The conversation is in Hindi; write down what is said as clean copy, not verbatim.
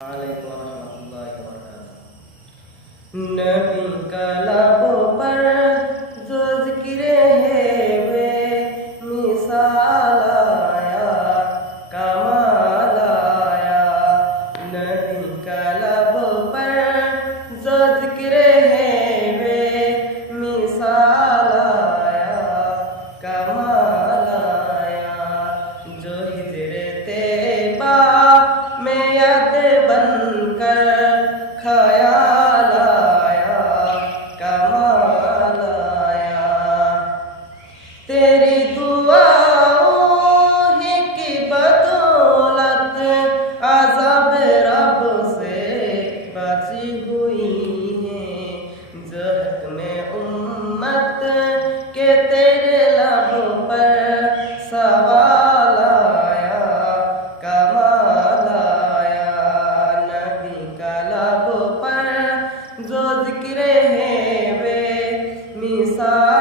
वालेकुम रहमतुल्लाहि व बरकातहू। नबी का लबों पर जो जिक्र है वे मिसाल आया, कमाल आया। नबी का लबों पर जो जिक्र है वे मिसाल आया, कमाल आया। जो हिजरे तैबा में याद बनकर ख्याल आया, कमाल आया। तेरी दुआओं ही की बदौलत अज़ाब रब से बची हुई है। जो हक में उम्मत के तेरे लबों पर सवाल आया, कमाल आया। नबी का लबों पर जो जिक्र है वे मिसाल